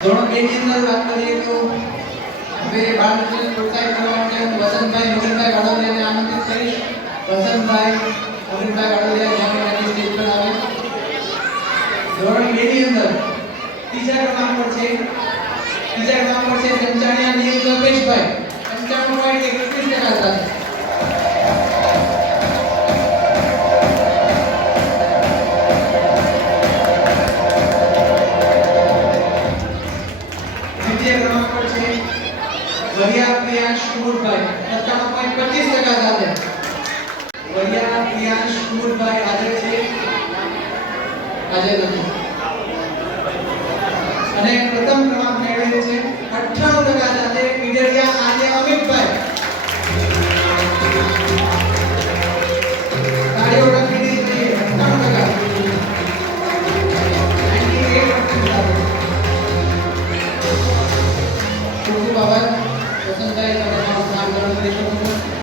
ધોરણ 2 ની અંદર વાત કરીએ તો હવે બાળ મિત્રોને પ્રોત્સાહિત કરવા માટે હું વસંતભાઈ નવીનભાઈ વાડોલિયાને આમંત્રિત કરીશ. વસંતભાઈ નવીનભાઈ વાડોલિયા જ્યારે આજે સ્ટેજ પર આવે. ધોરણ 2 ની અંદર ત્રીજા ક્રમાંક પર છે સંચાણિયા નીલ કલ્પેશભાઈ 95.31% સાથે. વરિયા પ્રિયાંશ કુમુરભાઈ 97.25% સાથે. વરિયા પ્રિયાંશ કુમુરભાઈ હાજર છે? હાજર નથી. અને પ્રથમ ક્રમાંક મેળવેલો છે 98% સાથે ઈડરિયા આર્ય અમિતભાઈ. તાળીઓ રાખી દીધી 98%. 98% સાથે. ખૂબ ખૂબ આભાર. વસંતભાઈ તમે તમારું કામ કરવા કરી શકો છો.